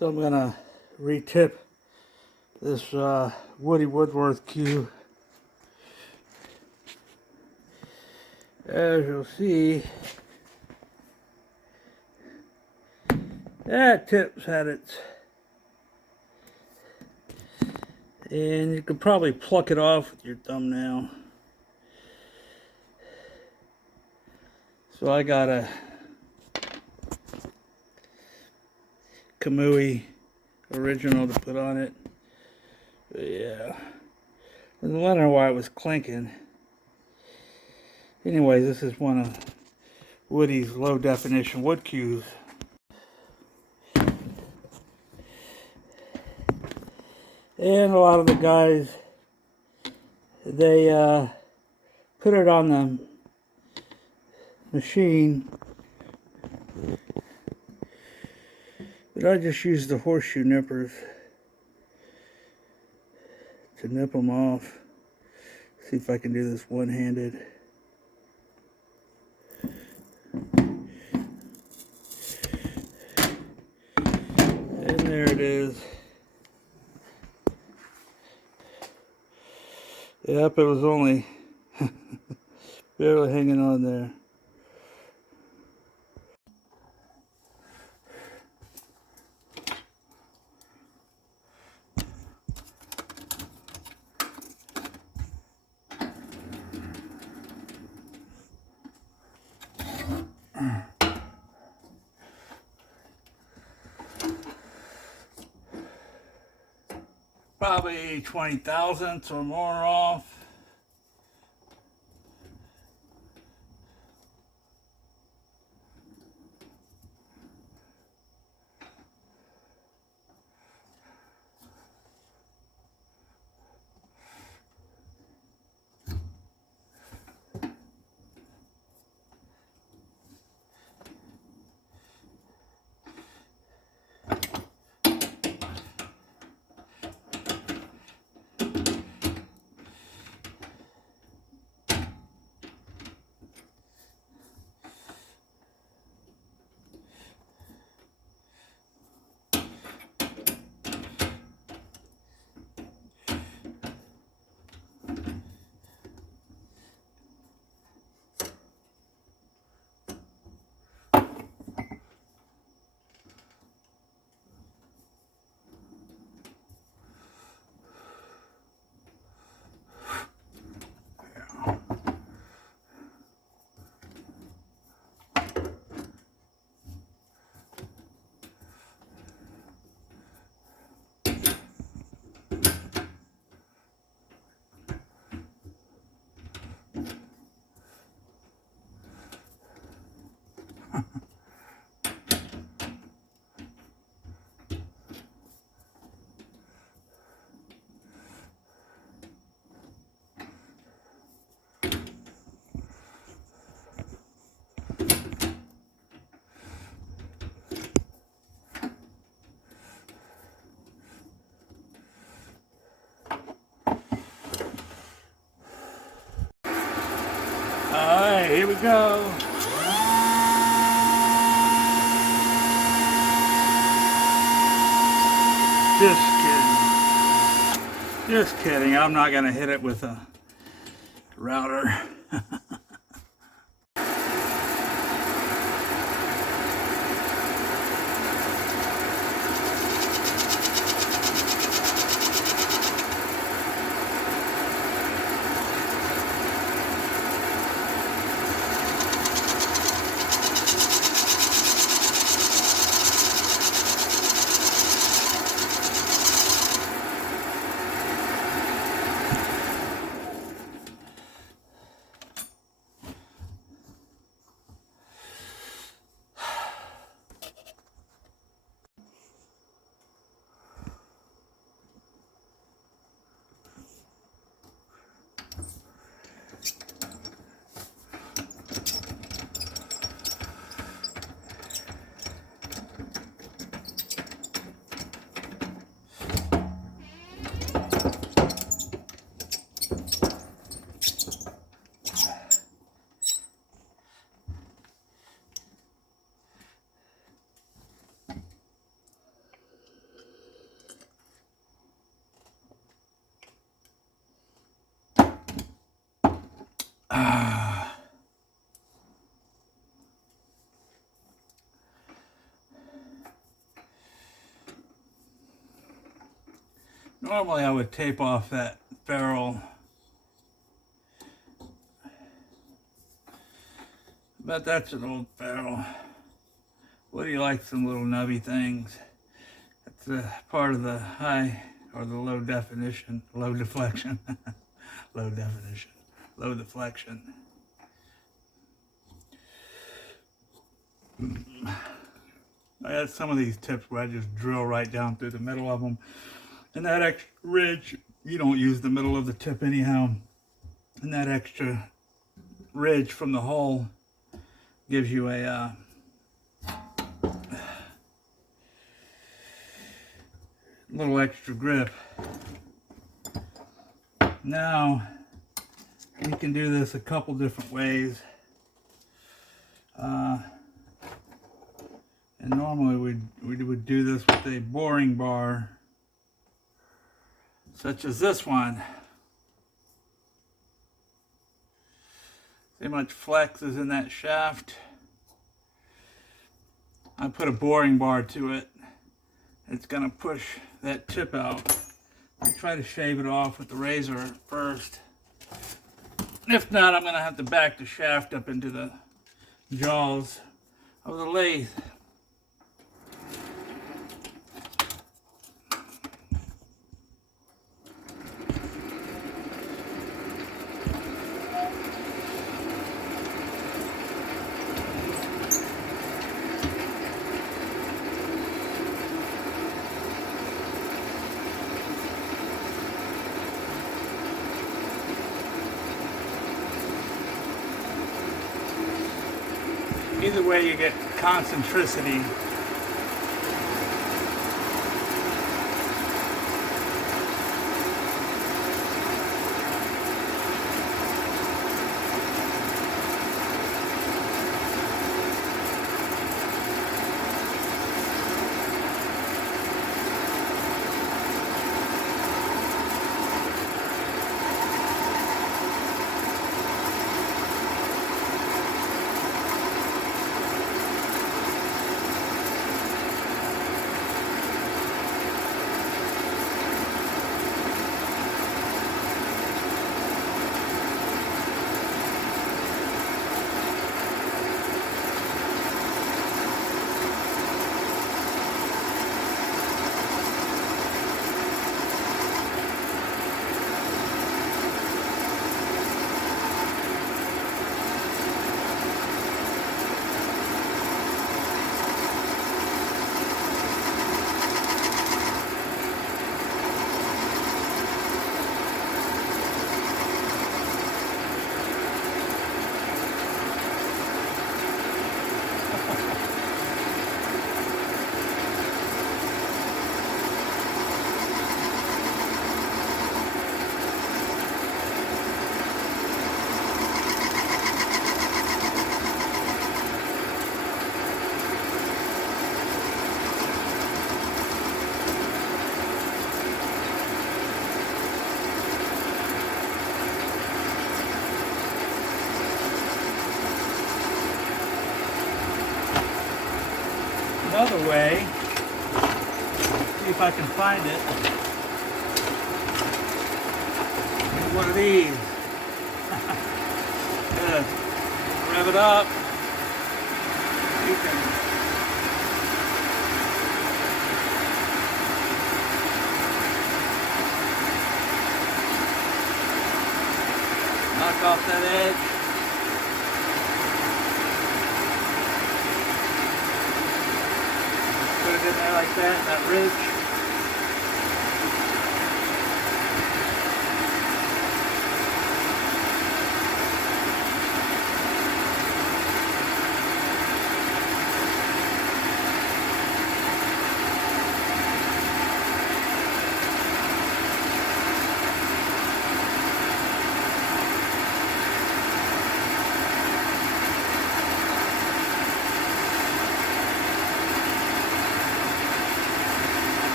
So I'm gonna re-tip this Woody Woodworth cue. As you'll see, that tip's had its, and you could probably pluck it off with your thumbnail. So I got a Kamui original to put on it. But yeah, I was wondering why it was clinking. Anyways, this is one of Woody's low definition wood cues. And a lot of the guys, they put it on the machine, but I just use the horseshoe nippers to nip them off. See if I can do this one-handed. And there it is. Yep, it was only barely hanging on there. Probably 20 thousandths or more off. Alright, here we go. Just kidding. Just kidding. I'm not going to hit it with a router. Normally I would tape off that ferrule, but that's an old ferrule. Woody likes some little nubby things. It's a part of the high or the low definition, low deflection, low definition, low deflection. I had some of these tips where I just drill right down through the middle of them. And that extra ridge, you don't use the middle of the tip anyhow. And that extra ridge from the hole gives you a little extra grip. Now, you can do this a couple different ways. And normally we would do this with a boring bar, such as this one. See how much flex is in that shaft? I put a boring bar to it. It's gonna push that tip out. I try to shave it off with the razor first. If not, I'm gonna have to back the shaft up into the jaws of the lathe. Either way, you get concentricity. Another way, see if I can find it, is one of these. Good. Rev it up. You can knock off that edge. Put it in there like that ridge.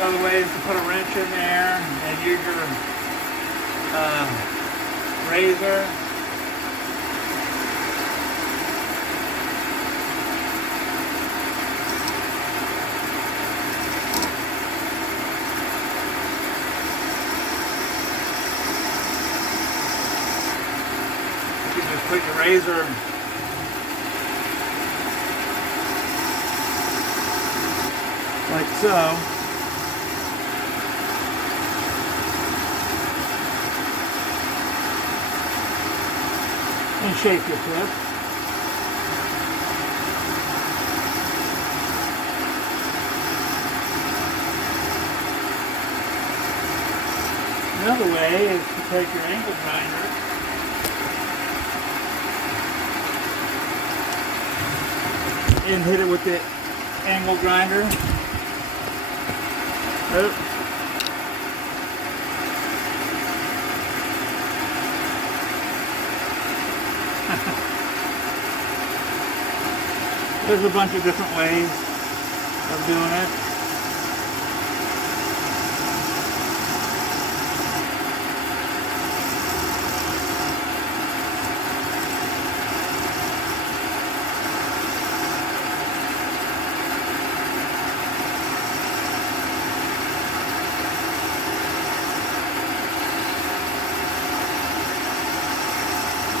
Other way is to put a wrench in there and use your razor. razor. Like so. And shape your tip. Another way is to take your angle grinder and hit it with the angle grinder. Oops. There's a bunch of different ways of doing it.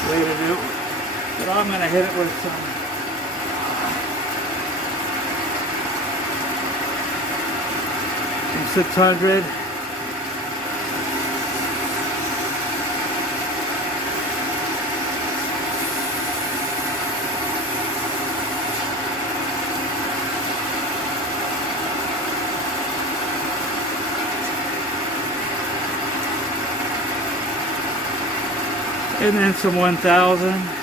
Way to do it. But I'm going to hit it with some 600. And then some 1000.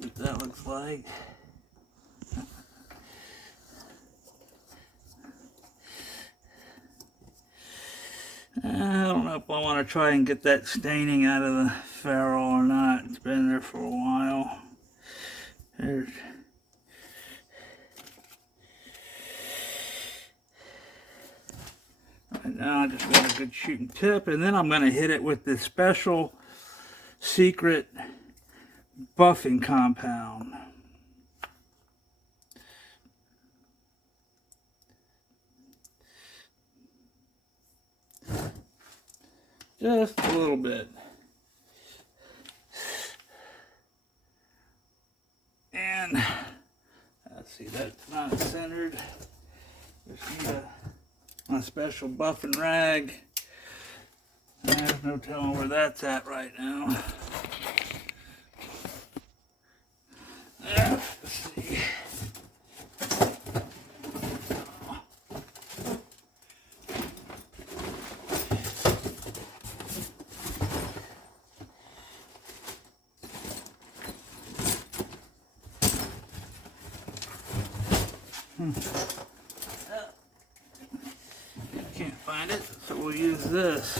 See what that looks like. I don't know if I want to try and get that staining out of the ferrule or not. It's been there for a while. There's right now I just want a good shooting tip, and then I'm going to hit it with this special secret buffing compound. Just a little bit. And let's see, that's not centered. Just need my special buffing rag. There's no telling where that's at right now. Let's see. Can't find it, so we'll use this.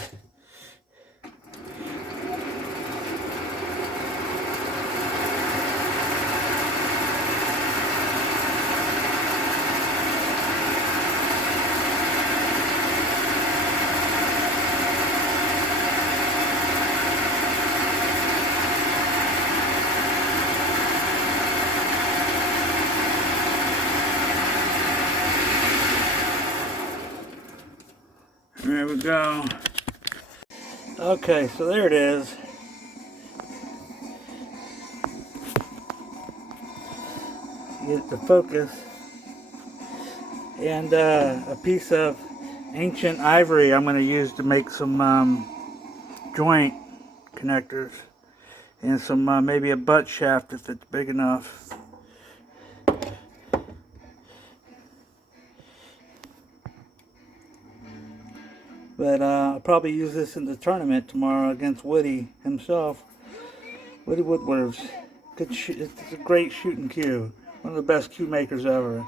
There we go. Okay, so there it is. Get it to focus. And a piece of ancient ivory I'm going to use to make some joint connectors. And some maybe a butt shaft if it's big enough. But I'll probably use this in the tournament tomorrow against Woody himself. Woody Woodward's. It's a great shooting cue. One of the best cue makers ever.